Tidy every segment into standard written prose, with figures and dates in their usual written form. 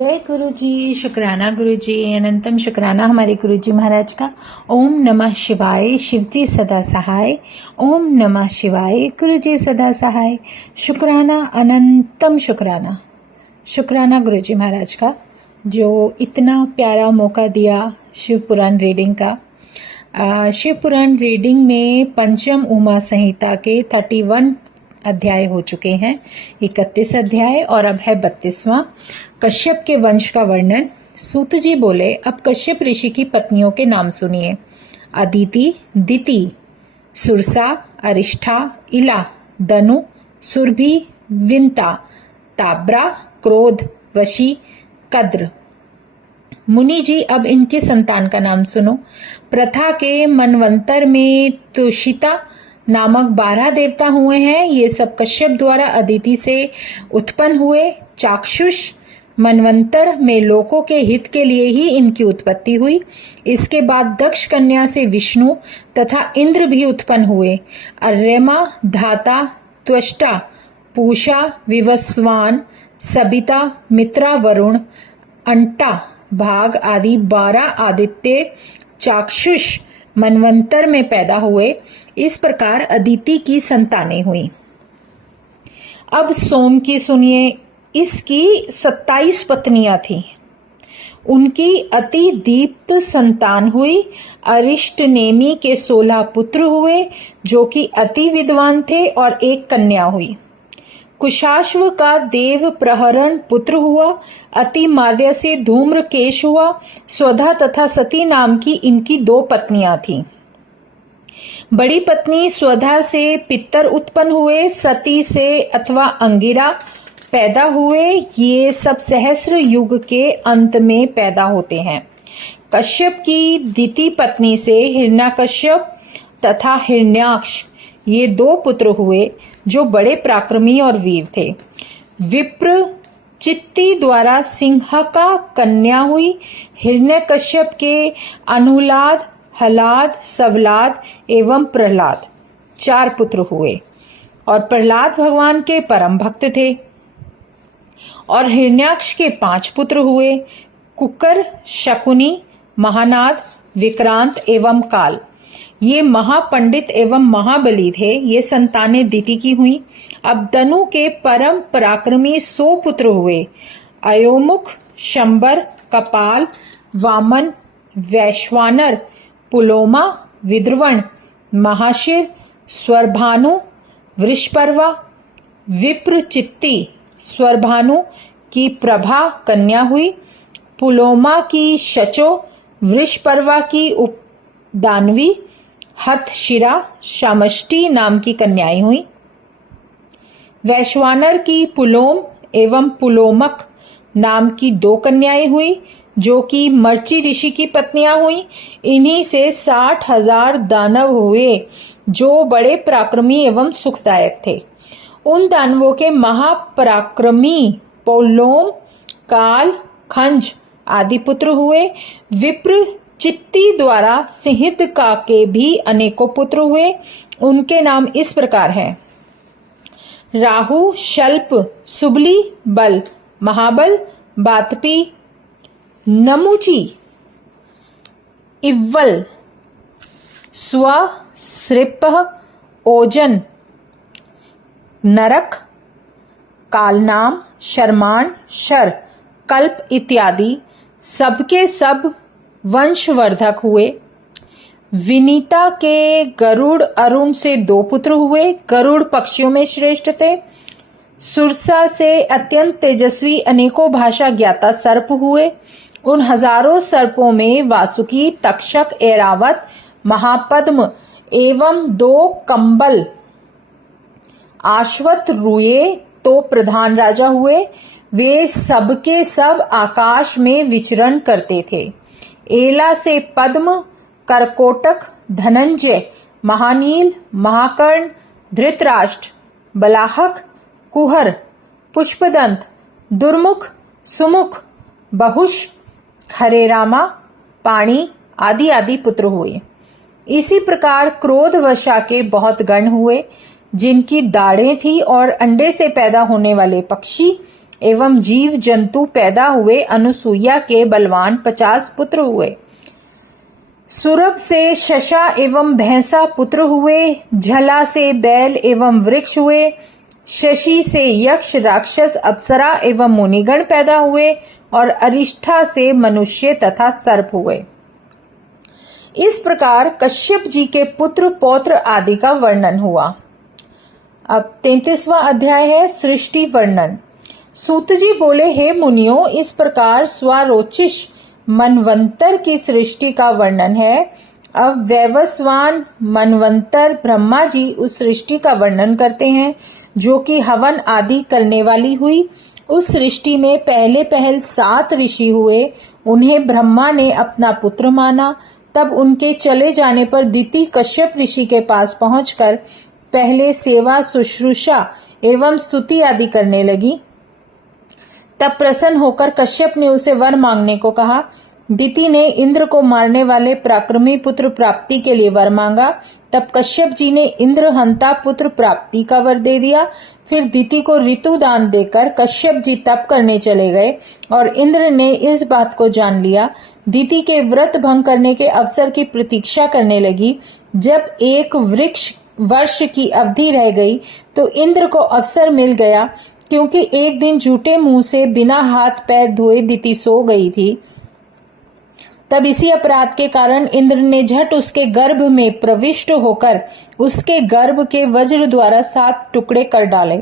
जय गुरु जी। शुक्राना गुरु जी, अनंतम शुक्राना हमारे गुरु जी महाराज का। ओम नमः शिवाय। शिव जी सदा सहाय। ओम नमः शिवाय। गुरु जी सदा सहाय। शुक्राना, अनंतम शुक्राना। शुक्राना गुरु जी महाराज का जो इतना प्यारा मौका दिया शिव पुराण रीडिंग का। शिव पुराण रीडिंग में पंचम उमा संहिता के 31 अध्याय हो चुके हैं, 31 अध्याय और अब है 32वां। कश्यप के वंश का वर्णन। सूत जी बोले, अब कश्यप ऋषि की पत्नियों के नाम सुनिए। अदिति, दिति, सुरसा, अरिष्ठा, इला, दनु, सुरभि, विंता, ताब्रा, क्रोध, वशी, कद्र। मुनि जी अब इनके संतान का नाम सुनो। प्रथा के मनवंतर में तुषिता नामक 12 देवता हुए हैं। ये सब कश्यप द्वारा अदिति से उत्पन्न हुए। चाक्षुष मनवंतर में लोकों के हित के लिए ही इनकी उत्पत्ति हुई। इसके बाद दक्ष कन्या से विष्णु तथा इंद्र भी उत्पन्न हुए। अर्यमा, धाता, त्वष्टा, पूषा, विवस्वान, सबिता, मित्रा, वरुण, अंटा, भाग आदि 12 आदित्य चाक्षुष मनवंतर में पैदा हुए। इस प्रकार अदिति की संतानें हुई। अब सोम की सुनिए। इसकी 27 पत्नियां थीं। उनकी अति दीप्त संतान हुई। अरिष्ट नेमी के 16 पुत्र हुए जो कि अति विद्वान थे और एक कन्या हुई। कुशाश्व का देव प्रहरण पुत्र हुआ। अति मार्य से धूम्रकेश हुआ। स्वधा तथा सती नाम की इनकी 2 पत्नियां थीं। बड़ी पत्नी स्वधा से पितर उत्पन्न हुए। सती से अथवा अंगिरा पैदा हुए। ये सब सहस्र युग के अंत में पैदा होते हैं। कश्यप की द्वितीय पत्नी से हिरण्यकश्यप तथा हिरण्याक्ष ये 2 पुत्र हुए जो बड़े पराक्रमी और वीर थे। विप्र चित्ती द्वारा सिंहका कन्या हुई। हिरण्यकश्यप के अनुलाद, हलाद, सवलाद एवं प्रहलाद 4 पुत्र हुए और प्रहलाद भगवान के परम भक्त थे। और हिरण्याक्ष के 5 पुत्र हुए। कुकर, शकुनी, महानाद, विक्रांत एवं काल ये महापंडित एवं महाबली थे। ये संतानें दिति की हुई। अब दनु के परम पराक्रमी 100 पुत्र हुए। अयोमुख, शंबर, कपाल, वामन, वैश्वानर, पुलोमा, विद्रवण, महाशिर, स्वरभानु, वृषपर्वा, विप्रचित्ती स्वरभानु की प्रभा कन्या हुई। पुलोमा की शचो, वृषपर्वा की उपदानवी, हतशिरा, शामष्टी नाम की कन्याएं हुई। वैश्वानर की पुलोम एवं पुलोमक नाम की 2 कन्याएं हुई जो कि मर्ची ऋषि की पत्नियां हुई। इन्हीं से 60,000 दानव हुए जो बड़े पराक्रमी एवं सुखदायक थे। उन दानवों के महापराक्रमी पौलोम, काल, खंज आदि पुत्र हुए। विप्र चित्ती द्वारा सिंहिका के भी अनेकों पुत्र हुए। उनके नाम इस प्रकार हैं: राहु, शल्प, सुबली, बल, महाबल, बातपी, नमुची, इव्वल, स्व, सृप, ओजन, नरक, कालनाम, शर्माण, शर, कल्प इत्यादि सबके सब वंशवर्धक हुए। विनीता के गरुड़ अरुण से 2 पुत्र हुए। गरुड़ पक्षियों में श्रेष्ठ थे। सुरसा से अत्यंत तेजस्वी अनेकों भाषा ज्ञाता सर्प हुए। उन हजारों सर्पों में वासुकी, तक्षक, ऐरावत, महापद्म एवं 2 कंबल आश्वत रुए तो प्रधान राजा हुए। वे सबके सब आकाश में विचरण करते थे। एला से पद्म, करकोटक, धनंजय, महानील, महाकर्ण, धृतराष्ट्र, बलाहक, कुहर, पुष्पदंत, दुर्मुख, सुमुख, बहुष, खरेरामा, पाणी आदि आदि पुत्र हुए। इसी प्रकार क्रोधवशा के बहुत गण हुए जिनकी दाढ़ें थी और अंडे से पैदा होने वाले पक्षी एवं जीव जंतु पैदा हुए। अनुसूया के बलवान 50 पुत्र हुए। सुरभ से शशा एवं भैंसा पुत्र हुए। झला से बैल एवं वृक्ष हुए। शशि से यक्ष, राक्षस, अप्सरा एवं मुनिगण पैदा हुए और अरिष्ठा से मनुष्य तथा सर्प हुए। इस प्रकार कश्यप जी के पुत्र पौत्र आदि का वर्णन हुआ। अब 33वां अध्याय है सृष्टि वर्णन। सूत जी बोले, हे मुनियों, इस प्रकार स्वारोचिष मनवंतर की सृष्टि का वर्णन है। अब वैवस्वान मनवंतर ब्रह्मा जी उस सृष्टि का वर्णन करते हैं जो कि हवन आदि करने वाली हुई। उस सृष्टि में पहल 7 ऋषि हुए। उन्हें ब्रह्मा ने अपना पुत्र माना। तब उनके चले जाने पर दिति कश्यप ऋषि के पास पहुंचकर पहले सेवा, शुश्रूषा एवं स्तुति आदि करने लगी। तब प्रसन्न होकर कश्यप ने उसे वर मांगने को कहा। दिति ने इंद्र को मारने वाले पराक्रमी पुत्र प्राप्ति के लिए वर मांगा। तब कश्यप जी ने इंद्र हंता पुत्र प्राप्ति का वर दे दिया। फिर दिति को ऋतु दान देकर कश्यप जी तप करने चले गए और इंद्र ने इस बात को जान लिया। दिति के व्रत भंग करने के अवसर की प्रतीक्षा करने लगी। जब 1 वर्ष की अवधि रह गई तो इंद्र को अवसर मिल गया, क्योंकि एक दिन झूठे मुंह से बिना हाथ पैर धोए दिति सो गई थी। तब इसी अपराध के कारण इंद्र ने झट उसके गर्भ में प्रविष्ट होकर उसके गर्भ के वज्र द्वारा 7 टुकड़े कर डाले,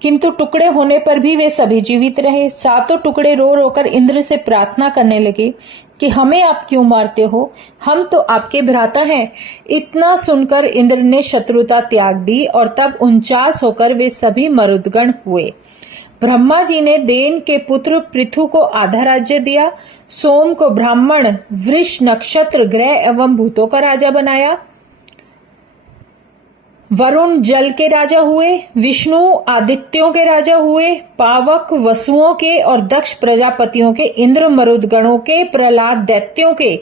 किंतु टुकड़े होने पर भी वे सभी जीवित रहे। 7 टुकड़े रो रोकर इंद्र से प्रार्थना करने लगे कि हमें आप क्यों मारते हो, हम तो आपके भ्राता हैं। इतना सुनकर इंद्र ने शत्रुता त्याग दी और तब 49 होकर वे सभी मरुदगण हुए। ब्रह्मा जी ने देन के पुत्र पृथु को आधा राज्य दिया। सोम को ब्राह्मण, वृष, नक्षत्र, ग्रह एवं भूतों का राजा बनाया। वरुण जल के राजा हुए। विष्णु आदित्यों के राजा हुए। पावक वसुओं के और दक्ष प्रजापतियों के, इंद्र मरुदगणों के, प्रहलाद दैत्यों के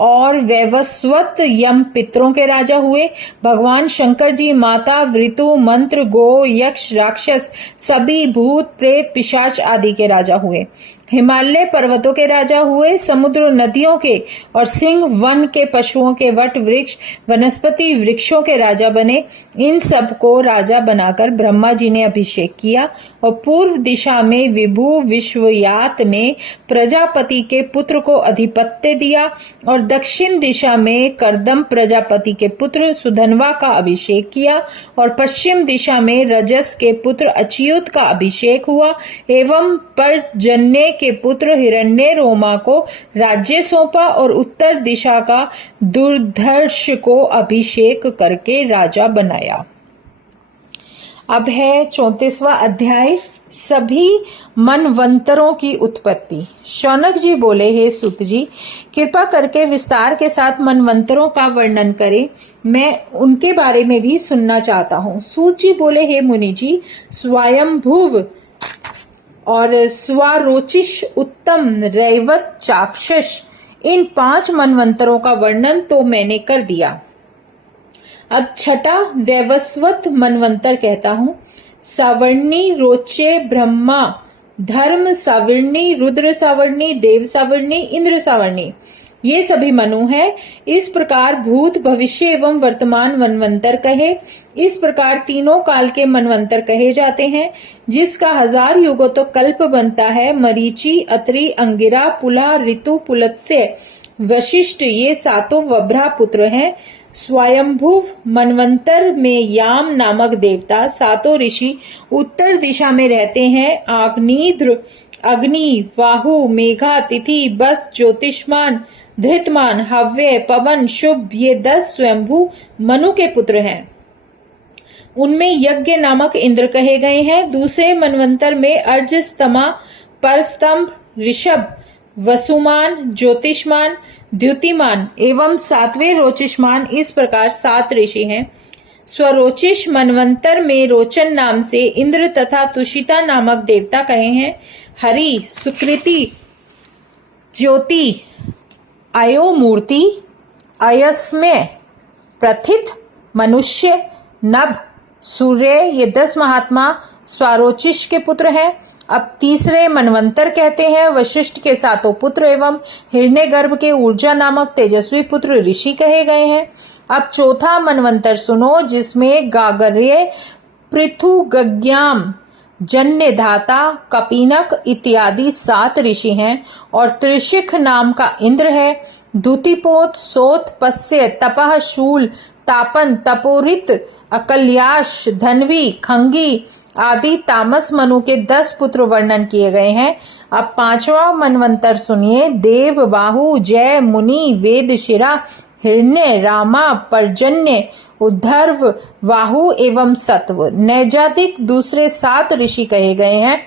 और वैवस्वत यम पितरों के राजा हुए। भगवान शंकर जी माता, ऋतु, मंत्र, गो, यक्ष, राक्षस, सभी भूत, प्रेत, पिशाच आदि के राजा हुए। हिमालय पर्वतों के राजा हुए। समुद्र, नदियों के और सिंह, वन के पशुओं के, वट वृक्ष, वनस्पति वृक्षों के राजा बने। इन सब को राजा बनाकर ब्रह्मा जी ने अभिषेक किया और पूर्व दिशा में विभु विश्वयात ने प्रजापति के पुत्र को अधिपत्य दिया और दक्षिण दिशा में करदम प्रजापति के पुत्र सुधनवा का अभिषेक किया और पश्चिम दिशा में रजस के पुत्र अच्युत का अभिषेक हुआ एवं पर्जन्य के पुत्र हिरण्य रोमा को राज्य सौंपा और उत्तर दिशा का दुर्धर्ष को अभिषेक करके राजा बनाया। अब है 34वां अध्याय सभी मनवंतरों की उत्पत्ति। शौनक जी बोले, हे सूत जी, कृपा करके विस्तार के साथ मनवंतरों का वर्णन करें, मैं उनके बारे में भी सुनना चाहता हूँ। सूत जी बोले, हे मुनि जी, स्वयंभुव और स्वारोचिष, उत्तम, रैवत, चाक्षुष, इन 5 मनवंतरों का वर्णन तो मैंने कर दिया। अब छठा वैवस्वत मनवंतर कहता हूँ। सावर्णी, रोचे, ब्रह्मा, धर्म सावर्णी, रुद्र सावर्णी, देव सावर्णी, इंद्र सावर्णी, ये सभी मनु हैं। इस प्रकार भूत, भविष्य एवं वर्तमान मनवंतर कहे। इस प्रकार तीनों काल के मनवंतर कहे जाते हैं, जिसका 1000 युगों तो कल्प बनता है। मरीचि, अत्रि, अंगिरा, पुला, ऋतु, पुलत्स्य, वशिष्ठ, ये 7 वभ्रा पुत्र हैं। स्वयंभुव मनवंतर में याम नामक देवता, 7 ऋषि उत्तर दिशा में रहते हैं। आग्निध्र, अग्नि, वाहु, मेघा, तिथि, बस, ज्योतिष्मान, धृतमान, हव्य, पवन, शुभ, ये 10 स्वयंभू मनु के पुत्र हैं। उनमें यज्ञ नामक इंद्र कहे गए हैं। दूसरे मनवंतर में अर्ज, स्तमा, परस्तंभ, ऋषभ, वसुमान, ज्योतिष्मान, द्युतिमान एवं 7वें रोचिष्मान, इस प्रकार 7 ऋषि हैं। स्वरोचिष मनवंतर में रोचन नाम से इंद्र तथा तुषिता नामक देवता कहे हैं। हरि, सुकृति, ज्योति, अयोमूर्ति, अयस्मय, प्रथित, मनुष्य, नभ, सूर्य, ये 10 महात्मा स्वारोचिष के पुत्र हैं। अब तीसरे मनवंतर कहते हैं वशिष्ठ के 7 पुत्र एवं हिरण्यगर्भ के ऊर्जा नामक तेजस्वी पुत्र ऋषि कहे गए हैं। अब चौथा मनवंतर सुनो, जिसमें गागर्य, पृथुगज्ञाम, जन्यधाता, कपिनक इत्यादि 7 ऋषि हैं और त्रिशिख नाम का इंद्र है। दूतिपोत, सोत, पस्य, तपह, शूल, तापन, तपोरित, अकल्याश, धनवी, खंगी आदि तामस मनु के 10 पुत्र वर्णन किए गए हैं। अब 5वां मनवंतर सुनिए। देव, बाहु, जय, मुनि, वेदशिरा, हिरण्य, रामा, पर्जन्य, उद्धर्व, वाहु एवं सत्व, नैजादिक दूसरे 7 ऋषि कहे गए हैं।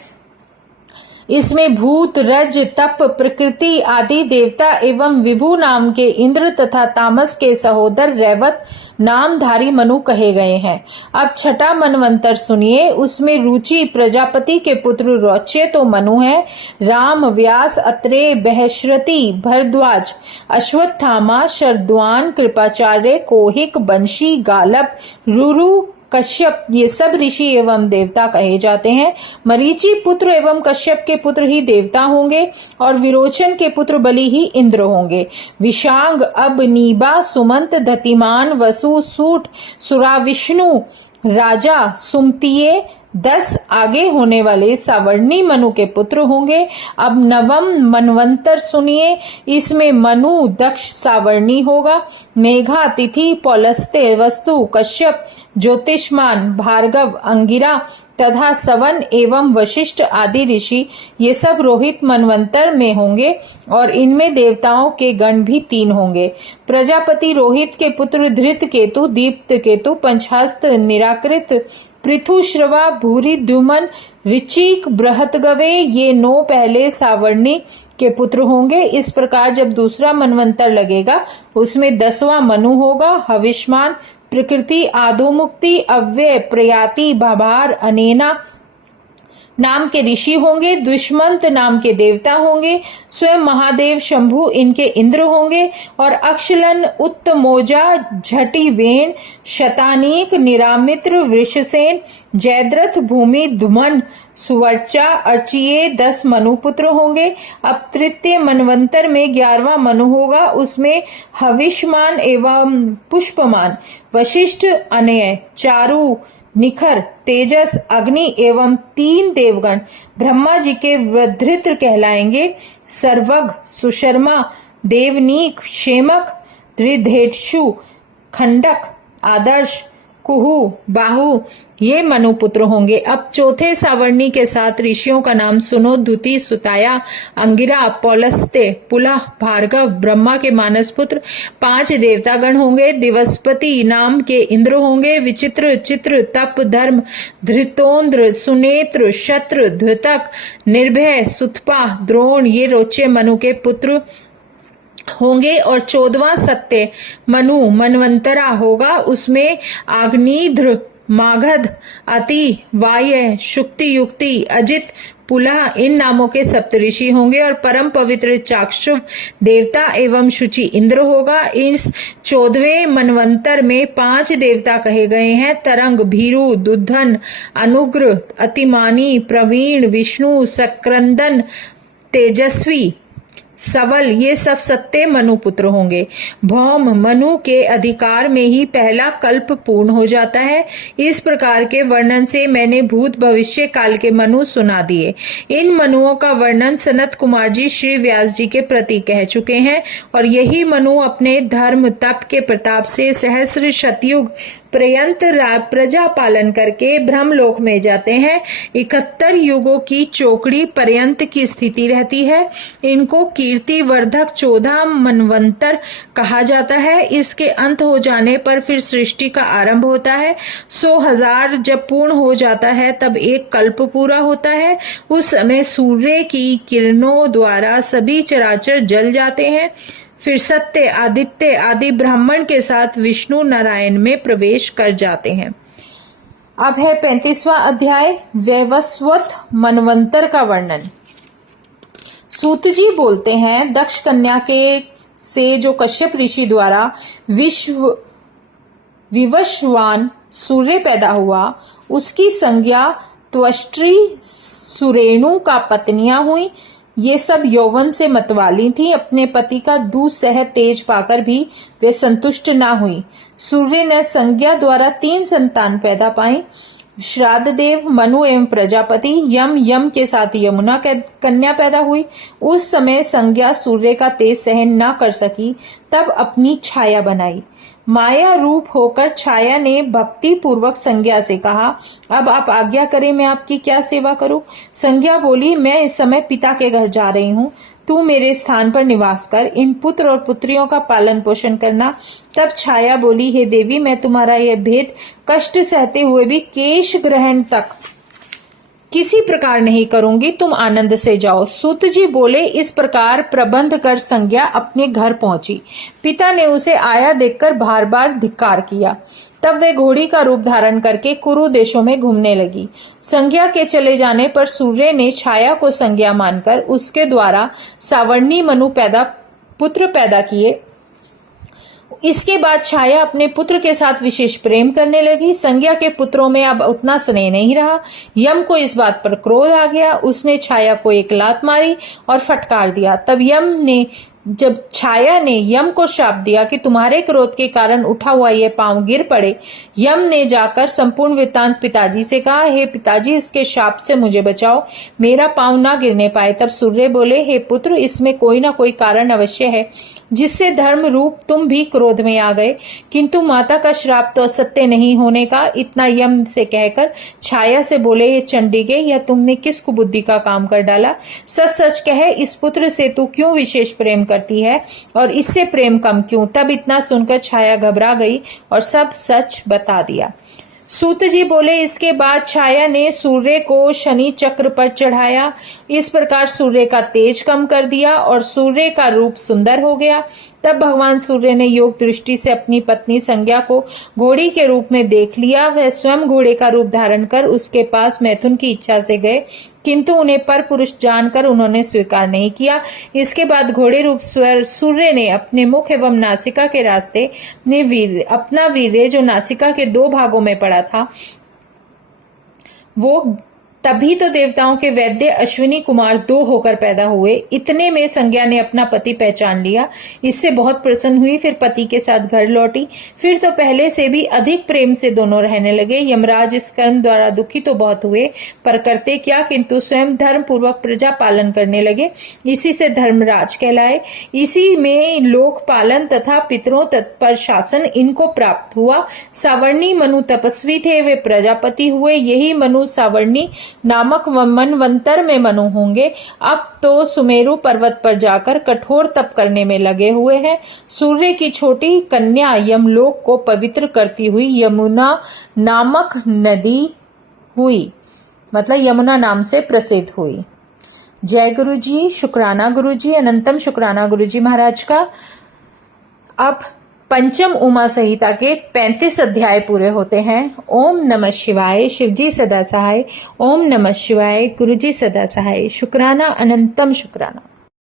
इसमें भूत, रज, तप, प्रकृति आदि देवता एवं विभु नाम के इंद्र तथा तामस के सहोदर रैवत नामधारी मनु कहे गए हैं। अब 6ठा मनवंतर सुनिए। उसमें रुचि, प्रजापति के पुत्र रौच्य तो मनु है। राम, व्यास, अत्रेय, बृहस्पति, भरद्वाज, अश्वत्थामा, शरद्वान, कृपाचार्य, कोहिक, बंशी, गालप, रुरु, कश्यप ये सब ऋषि एवं देवता कहे जाते हैं। मरीचि पुत्र एवं कश्यप के पुत्र ही देवता होंगे और विरोचन के पुत्र बलि ही इंद्र होंगे। विशांग, अब, नीबा, सुमंत, धतिमान, वसु, सूट, सुराविष्णु, राजा, सुमतीय 10 आगे होने वाले सावर्णी मनु के पुत्र होंगे। अब 9वां मनवंतर सुनिए। इसमें मनु, दक्ष सावर्णी होगा। मेघा, तिथि, पौलस्त्य, वस्तु, कश्यप, ज्योतिष्मान, भार्गव, अंगिरा तथा सवन एवं वशिष्ठ आदि ऋषि ये सब रोहित मनवंतर में होंगे और इनमें देवताओं के गण भी 3 होंगे। प्रजापति रोहित के पुत्र धृत केतु, दीप्त केतु, पंचहस्त, निराकृत, पृथुश्रवा, भूरि, द्युमन, ऋचिक, बृहतगवे ये 9 पहले सावर्णी के पुत्र होंगे। इस प्रकार जब दूसरा मनवंतर लगेगा उसमें 10वां मनु होगा। हविष्मान, प्रकृति, आदोमुक्ति, अव्यय, प्रयाति, भाभार, अनेना नाम के ऋषि होंगे। दुष्मंत नाम के देवता होंगे। स्वयं महादेव शंभु इनके इंद्र होंगे और अक्षलन, उत्तमोजा, झटिवेण, शतानीक, निरामित्र, वृषसेन, जयद्रथ, भूमि, धुमन, सुवर्चा, अर्चिये 10 मनुपुत्र होंगे। अब तृतीय मनवंतर में 11वां मनु होगा। उसमें हविष्मान एवं पुष्पमान, वशिष्ठ, अनय, चारु, निखर, तेजस, अग्नि एवं 3 देवगण ब्रह्मा जी के वृद्धृत कहलाएंगे। सर्वग, सुशर्मा, देवनीक, क्षेमक, त्रिधेक्षु, खंडक, आदर्श, कुहु, बाहु ये मनुपुत्र होंगे। अब चौथे सावर्णी के 7 ऋषियों का नाम सुनो। द्युति, सुताया, अंगिरा, पौलस्त्य, पुलह, भार्गव ब्रह्मा के मानस पुत्र। 5 देवतागण होंगे। दिवस्पति नाम के इंद्र होंगे। विचित्र, चित्र, तप, धर्म, धृतोन्द्र, सुनेत्र, शत्र, धृतक, निर्भय, सुतपा, द्रोण ये रोच्य मनु के पुत्र होंगे। और 14वां सत्य मनु मनवंतरा होगा। उसमें आग्निध्र, मागध, अति, वाय, शुक्ति, युक्ति, अजित, पुलह इन नामों के सप्तऋषि होंगे और परम पवित्र चाक्षुष देवता एवं शुचि इंद्र होगा। इस 14वें मनवंतर में 5 देवता कहे गए हैं। तरंग, भीरु, दुद्धन, अनुग्र, अतिमानी, प्रवीण, विष्णु, सक्रंदन, तेजस्वी, सवल ये सब 7 मनुपुत्र होंगे। भौम मनु के अधिकार में ही पहला कल्प पूर्ण हो जाता है। इस प्रकार के वर्णन से मैंने भूत भविष्य काल के मनु सुना दिए। इन मनुओं का वर्णन सनत कुमार जी श्री व्यास जी के प्रति कह चुके हैं और यही मनु अपने धर्म तप के प्रताप से सहस्र शतयुग पर्यंत प्रजा पालन करके ब्रह्मलोक में जाते हैं। 71 युगों की चौकड़ी पर्यंत की स्थिति रहती है। इनको कीर्ति वर्धक 14 मनवंतर कहा जाता है। इसके अंत हो जाने पर फिर सृष्टि का आरंभ होता है। 100,000 जब पूर्ण हो जाता है तब एक कल्प पूरा होता है। उस समय सूर्य की किरणों द्वारा सभी चराचर जल जाते हैं। फिर सत्य, आदित्य आदि ब्राह्मण के साथ विष्णु नारायण में प्रवेश कर जाते हैं। अब है 35वां अध्याय वैवस्वत मनवंतर का वर्णन। सूत जी बोलते हैं दक्ष कन्या के से जो कश्यप ऋषि द्वारा विवस्वान सूर्य पैदा हुआ उसकी संज्ञा त्वष्ट्री सुरेणु का पत्नियां हुई। ये सब यौवन से मतवाली थी। अपने पति का दुस्सह तेज पाकर भी वे संतुष्ट ना हुई। सूर्य ने संज्ञा द्वारा 3 संतान पैदा पाई। श्राद्धदेव, मनु एवं प्रजापति। यम के साथ यमुना कन्या पैदा हुई। उस समय संज्ञा सूर्य का तेज सहन न कर सकी, तब अपनी छाया बनाई। माया रूप होकर छाया ने भक्ति पूर्वक संज्ञा से कहा, अब आप आज्ञा करें, मैं आपकी क्या सेवा करूं। संज्ञा बोली, मैं इस समय पिता के घर जा रही हूं, तू मेरे स्थान पर निवास कर, इन पुत्र और पुत्रियों का पालन पोषण करना। तब छाया बोली, हे देवी, मैं तुम्हारा यह भेद कष्ट सहते हुए भी केश ग्रहण तक किसी प्रकार नहीं करूंगी, तुम आनंद से जाओ। सूत जी बोले, इस प्रकार प्रबंध कर संज्ञा अपने घर पहुंची। पिता ने उसे आया देखकर बार बार धिक्कार किया। तब वे घोड़ी का रूप धारण करके कुरु देशों में घूमने लगी। संज्ञा के चले जाने पर सूर्य ने छाया को संज्ञा मानकर उसके द्वारा सावर्णी मनु पुत्र पैदा किए। इसके बाद छाया अपने पुत्र के साथ विशेष प्रेम करने लगी। संज्ञा के पुत्रों में अब उतना स्नेह नहीं रहा। यम को इस बात पर क्रोध आ गया। उसने छाया को एक लात मारी और फटकार दिया। तब जब छाया ने यम को श्राप दिया कि तुम्हारे क्रोध के कारण उठा हुआ ये पांव गिर पड़े, यम ने जाकर संपूर्ण वृत्तांत पिताजी से कहा, हे पिताजी, इसके श्राप से मुझे बचाओ, मेरा पांव ना गिरने पाए। तब सूर्य बोले, हे पुत्र, इसमें कोई ना कोई कारण अवश्य है जिससे धर्म रूप तुम भी क्रोध में आ गए, किंतु माता का श्राप तो असत्य नहीं होने का। इतना यम से कहकर छाया से बोले, हे चंडिके, यह तुमने किस कुबुद्धि का काम कर डाला। सच सच कहे, इस पुत्र से तू क्यों विशेष प्रेम करती है और इससे प्रेम कम क्यों। तब इतना सुनकर छाया घबरा गई और सब सच बता दिया। सूत जी बोले, इसके बाद छाया ने सूर्य को शनि चक्र पर चढ़ाया। इस प्रकार सूर्य का तेज कम कर दिया और सूर्य का रूप सुंदर हो गया। तब भगवान सूर्य ने योग दृष्टि से अपनी पत्नी संज्ञा को घोड़ी के रूप में देख लिया। वह स्वयं घोड़े का रूप धारण कर उसके पास मैथुन की इच्छा से गए, किंतु उन्हें पर पुरुष जानकर उन्होंने स्वीकार नहीं किया। इसके बाद घोड़े रूप सूर्य ने अपने मुख एवं नासिका के रास्ते अपना वीर्य, जो नासिका के 2 भागों में पड़ा था, वो तभी तो देवताओं के वैद्य अश्विनी कुमार 2 होकर पैदा हुए। इतने में संज्ञा ने अपना पति पहचान लिया। इससे बहुत प्रसन्न हुई। फिर पति के साथ घर लौटी। फिर तो पहले से भी अधिक प्रेम से दोनों रहने लगे। यमराज इस कर्म द्वारा दुखी तो बहुत हुए, पर करते क्या, किंतु स्वयं धर्म पूर्वक प्रजा पालन करने लगे। इसी से धर्मराज कहलाए। इसी में लोक पालन तथा पितरों पर शासन इनको प्राप्त हुआ। सावर्णी मनु तपस्वी थे, वे प्रजापति हुए। यही मनु सावर्णी नामक मनवंतर में मनु होंगे। अब तो सुमेरु पर्वत पर जाकर कठोर तप करने में लगे हुए हैं। सूर्य की छोटी कन्या यमलोक को पवित्र करती हुई यमुना नामक नदी हुई, मतलब यमुना नाम से प्रसिद्ध हुई। जय गुरु जी, शुक्राना गुरु जी, अनंतम शुक्राना गुरु जी महाराज का। अब पंचम उमा संहिता के 35 अध्याय पूरे होते हैं। ओम नमः शिवाय, शिवजी सदा सहाय। ओम नमः शिवाय, गुरुजी सदा सहाय। शुक्राना, अनंतम शुक्राना।